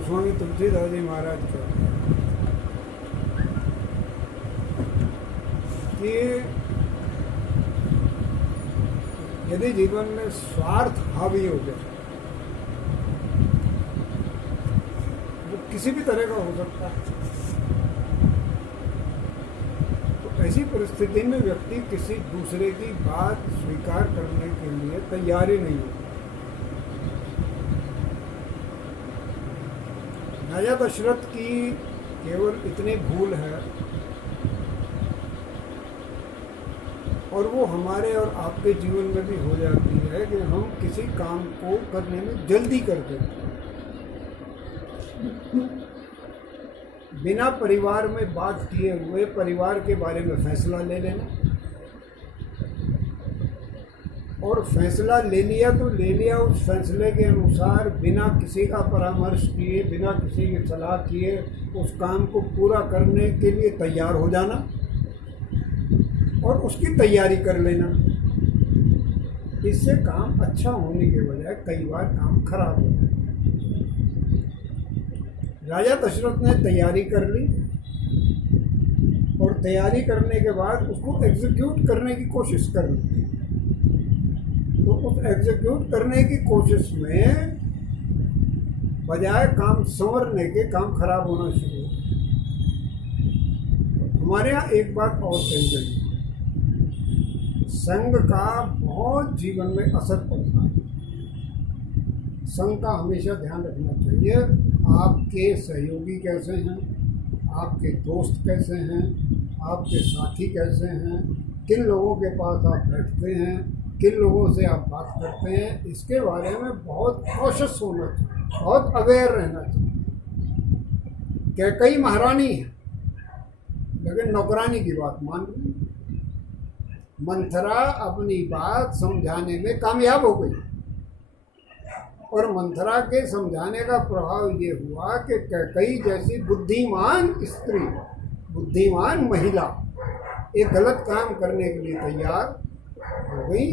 गोस्वामी तुलसीदास जी महाराज कहते हैं कि यदि जीवन में स्वार्थ हावी हो जाए, वो किसी भी तरह का हो सकता है, तो ऐसी परिस्थिति में व्यक्ति किसी दूसरे की बात स्वीकार करने के लिए तैयार ही नहीं होता। राजा दशरथ की केवल इतनी भूल है, और वो हमारे और आपके जीवन में भी हो जाती है कि हम किसी काम को करने में जल्दी कर देते हैं। बिना परिवार में बात किए हुए परिवार के बारे में फैसला ले लेना, और फैसला ले लिया तो ले लिया, उस फैसले के अनुसार बिना किसी का परामर्श किए, बिना किसी की सलाह किए उस काम को पूरा करने के लिए तैयार हो जाना और उसकी तैयारी कर लेना। इससे काम अच्छा होने के बजाय कई बार काम खराब हो जाता है। राजा दशरथ ने तैयारी कर ली, और तैयारी करने के बाद उसको एग्जीक्यूट करने की कोशिश कर ली। तो उस एग्जीक्यूट करने की कोशिश में बजाय काम संवरने के काम खराब होना शुरू हो। हमारे यहाँ एक बात और कही गई, संग का बहुत जीवन में असर पड़ता है। संग का हमेशा ध्यान रखना चाहिए। आपके सहयोगी कैसे हैं, आपके दोस्त कैसे हैं, आपके साथी कैसे हैं, किन लोगों के पास आप बैठते हैं, किन लोगों से आप बात करते हैं, इसके बारे में बहुत कॉशियस होना चाहिए, बहुत अवेयर रहना चाहिए। कैकई महारानी है लेकिन नौकरानी की बात मान ली। मंथरा अपनी बात समझाने में कामयाब हो गई, और मंथरा के समझाने का प्रभाव ये हुआ कि कैकई जैसी बुद्धिमान स्त्री, बुद्धिमान महिला एक गलत काम करने के लिए तैयार हो गई,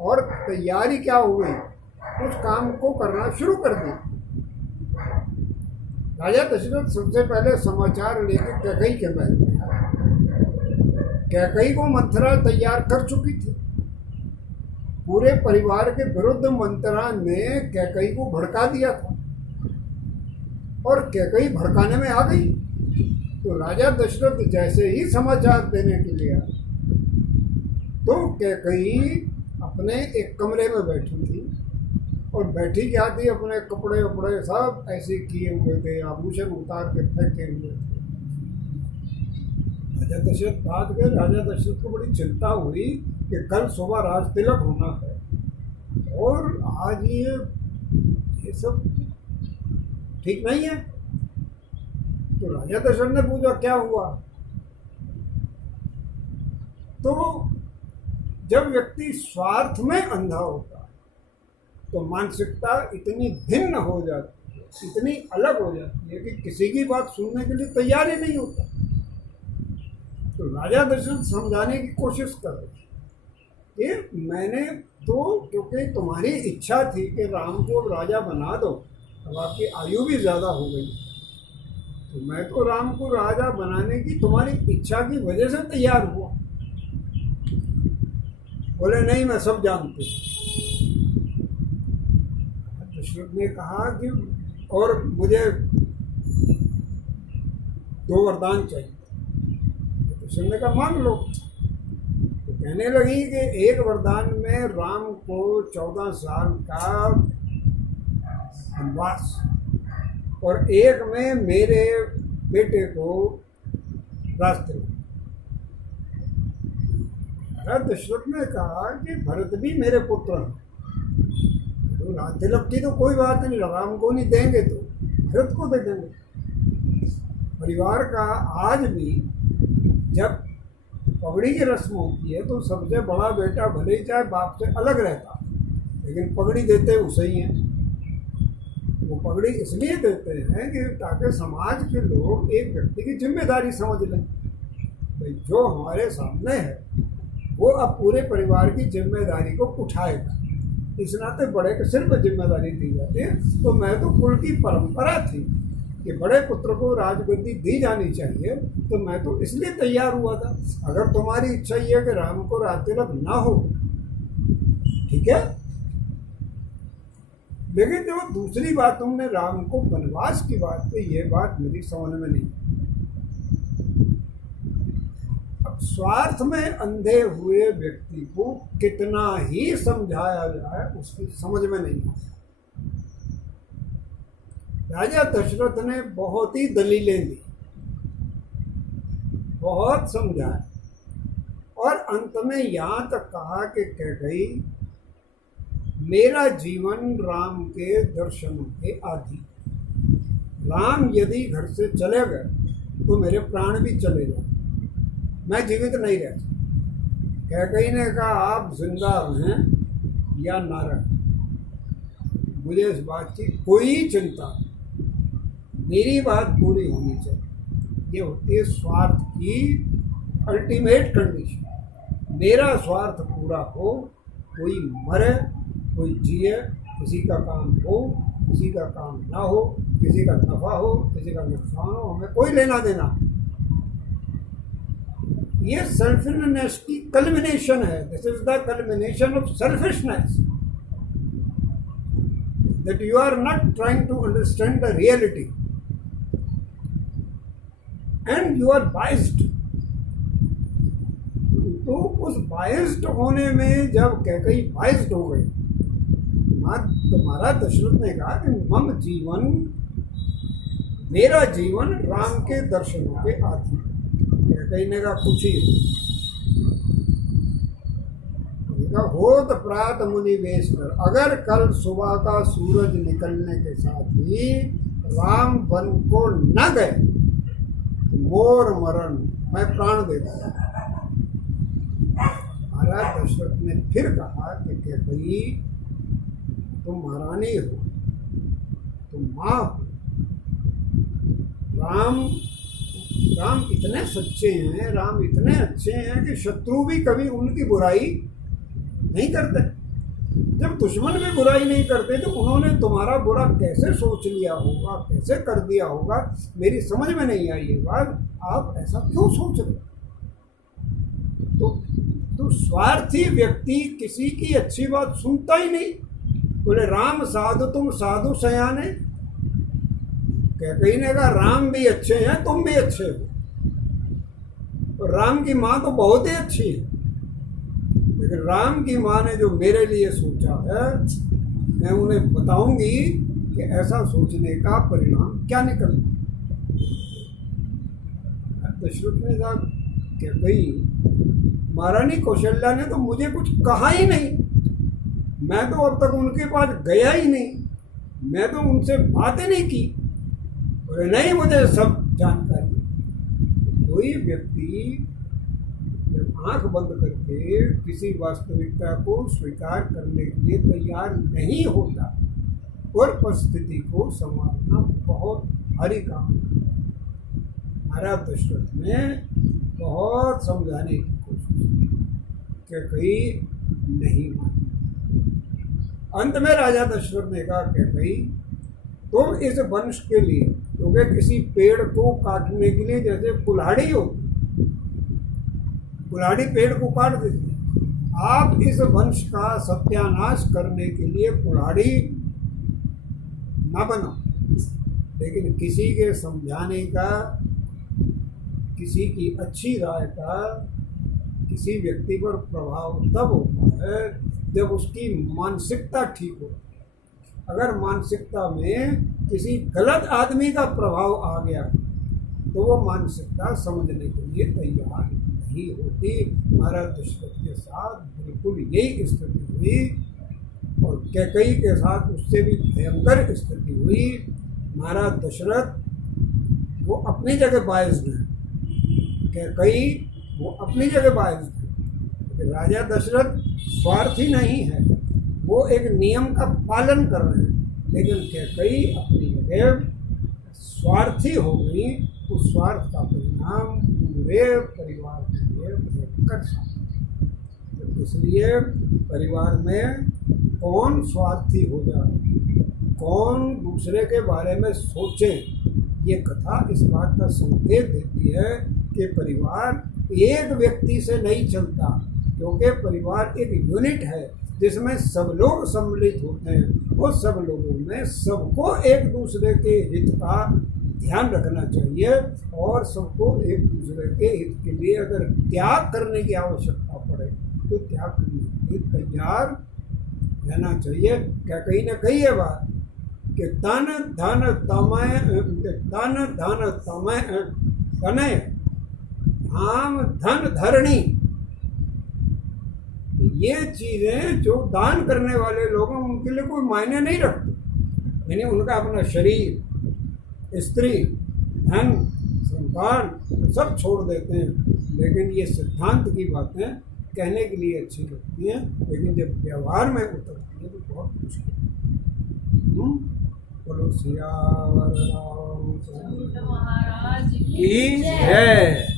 और तैयारी क्या हो गई, उस काम को करना शुरू कर दी। राजा दशरथ सबसे पहले समाचार लेकर कैकई के महल में आया। कैकई को मंथरा तैयार कर चुकी थी। पूरे परिवार के विरुद्ध मंथरा ने कैकई को भड़का दिया था, और कैकई भड़काने में आ गई। तो राजा दशरथ जैसे ही समाचार देने के लिए आए, तो कैकई अपने एक कमरे में बैठी थी, और बैठी क्या थी, अपने कपड़े वपड़े सब ऐसे किए हुए थे, आभूषण उतार के फेंके हुए थे। राजा दशरथ बात गए, राजा दशरथ को बड़ी चिंता हुई कि कल सुबह राज तिलक होना है, और आज ये सब ठीक नहीं है। तो राजा दशरथ ने पूछा क्या हुआ। तो जब व्यक्ति स्वार्थ में अंधा होता है तो मानसिकता इतनी भिन्न हो जाती है, इतनी अलग हो जाती है कि किसी की बात सुनने के लिए तैयार ही नहीं होता। तो राजा दशरथ समझाने की कोशिश कर रहे कि मैंने तो, क्योंकि तुम्हारी इच्छा थी कि राम को राजा बना दो, अब आपकी आयु भी ज़्यादा हो गई, तो मैं तो राम को राजा बनाने की तुम्हारी इच्छा की वजह से तैयार हुआ। बोले नहीं, मैं सब जानती हूँ। दशरथ ने कहा कि और मुझे 2 वरदान चाहिए। दशरथ ने कहा मांग लो। तो कहने लगी कि एक वरदान में राम को 14 साल का वनवास, और एक में मेरे बेटे को रास्ते। दशरथ ने कहा कि भरत भी मेरे पुत्र हैं, तो राज तिलक की तो कोई बात नहीं, राम को नहीं देंगे तो भरत को दे देंगे। परिवार का आज भी जब पगड़ी की रस्म होती है तो सबसे बड़ा बेटा भले ही चाहे बाप से अलग रहता, लेकिन पगड़ी देते उसे ही हैं। वो पगड़ी इसलिए देते हैं कि ताकि समाज के लोग एक व्यक्ति की जिम्मेदारी समझ लें, भाई जो हमारे सामने है वो अब पूरे परिवार की जिम्मेदारी को उठाएगा। इस नाते बड़े के सिर पर जिम्मेदारी दी जाती है। तो मैं तो कुल की परंपरा थी कि बड़े पुत्र को राजगद्दी दी जानी चाहिए, तो मैं तो इसलिए तैयार हुआ था। अगर तुम्हारी इच्छा ये है कि राम को राजतिलक ना हो, ठीक है, लेकिन जो दूसरी बात तुमने राम को वनवास की बात की, ये बात मेरी समझ में नहीं। अब स्वार्थ में अंधे हुए व्यक्ति को कितना ही समझाया जाए उसकी समझ में नहीं आता। राजा दशरथ ने बहुत ही दलीलें दी, बहुत समझाया, और अंत में यहाँ तक कहा कि कैकेयी मेरा जीवन राम के दर्शनों के आदि। राम यदि घर से चले गए तो मेरे प्राण भी चले जाए, मैं जीवित नहीं रह सकता। कैकेयी ने कहा आप जिंदा रहें या ना रहें, मुझे इस बात की कोई चिंता नहीं, मेरी बात पूरी होनी चाहिए। ये होती है स्वार्थ की अल्टीमेट कंडीशन। मेरा स्वार्थ पूरा हो, कोई मरे कोई जिए, किसी का काम हो किसी का काम ना हो, किसी का नफा हो किसी का नुकसान हो, हमें कोई लेना देना। ये सेल्फिशनेस की कल्मिनेशन है। This is the culmination of selfishness, that you are not trying to understand the reality and you are biased। तो उस बाइस्ड होने में जब कैकेयी बाइस्ड हो गई, तुम्हारा दशरथ ने कहा कि मम जीवन, मेरा जीवन राम के दर्शनों के आदि। कैकेयी ने कहा कुछ ही होत प्रात मुनि वेश कर, अगर कल सुबह का सूरज निकलने के साथ ही राम वन को न गए तो मोर मरण, मैं प्राण देता। महाराज दशरथ ने फिर कहा कि कैकेयी तुम महारानी हो, तुम माँ हो। राम इतने सच्चे हैं, राम इतने अच्छे हैं कि शत्रु भी कभी उनकी बुराई नहीं करते। जब दुश्मन भी बुराई नहीं करते तो उन्होंने तुम्हारा बुरा कैसे सोच लिया होगा, कैसे कर दिया होगा, मेरी समझ में नहीं आई ये बात। आप ऐसा क्यों सोच रहे? तो स्वार्थी व्यक्ति किसी की अच्छी बात सुनता ही नहीं। बोले राम साधु तुम साधु सयाने। कैकेयी ने कहा राम भी अच्छे हैं, तुम भी अच्छे हो। तो राम की माँ तो बहुत ही अच्छी है, लेकिन राम की माँ ने जो मेरे लिए सोचा है, मैं उन्हें बताऊंगी कि ऐसा सोचने का परिणाम क्या निकला। दशरथ ने कहा कैकेयी महारानी कौशल्या ने तो मुझे कुछ कहा ही नहीं, मैं तो अब तक उनके पास गया ही नहीं, मैं तो उनसे बातें नहीं की, और नहीं मुझे सब जानकारी। कोई व्यक्ति जब आंख बंद करके किसी वास्तविकता को स्वीकार करने के लिए तैयार नहीं होता, और परिस्थिति को संभालना बहुत भारी काम है। महाराज दशरथ ने बहुत समझाने की कोशिश की, कैकेयी नहीं मानी। अंत में राजा दशरथ ने कहा कैकेयी तुम इस वंश के लिए, क्योंकि किसी पेड़ को काटने के लिए जैसे कुल्हाड़ी हो, कुल्हाड़ी पेड़ को काट देती है, आप इस वंश का सत्यानाश करने के लिए कुल्हाड़ी ना बनो। लेकिन किसी के समझाने का, किसी की अच्छी राय का किसी व्यक्ति पर प्रभाव तब होता है जब उसकी मानसिकता ठीक हो। अगर मानसिकता में किसी गलत आदमी का प्रभाव आ गया तो वो मानसिकता समझने के लिए तैयार नहीं होती। महाराज दशरथ के साथ बिल्कुल यही स्थिति हुई, और कैकेयी के साथ उससे भी भयंकर स्थिति हुई। महाराज दशरथ वो अपनी जगह बायस्ड है, कैकेयी वो अपनी जगह बायस्ड है। राजा दशरथ स्वार्थी नहीं है, वो एक नियम का पालन कर रहे हैं, लेकिन कैकेयी अपनी जगह स्वार्थी हो गई। उस स्वार्थ का परिणाम पूरे परिवार के लिए भयंकर था। तो इसलिए परिवार में कौन स्वार्थी हो जाए, कौन दूसरे के बारे में सोचे। ये कथा इस बात का संकेत देती है कि परिवार एक व्यक्ति से नहीं चलता, क्योंकि परिवार एक यूनिट है जिसमें सब लोग सम्मिलित होते हैं और सब लोगों में सबको एक दूसरे के हित का ध्यान रखना चाहिए और सबको एक दूसरे के हित के लिए अगर त्याग करने की आवश्यकता पड़े तो त्याग करने के लिए तैयार रहना चाहिए। क्या कहीं ना कही है बात कि तन धन तमय तनय धाम धन धरणी, ये चीज़ें जो दान करने वाले लोग हैं उनके लिए कोई मायने नहीं रखते, यानी उनका अपना शरीर, स्त्री, धन, संतान सब छोड़ देते हैं। लेकिन ये सिद्धांत की बातें कहने के लिए अच्छी लगती हैं, लेकिन जब व्यवहार में उतरती है तो बहुत मुश्किल है। बोलो सियावर रामचंद्र की जय।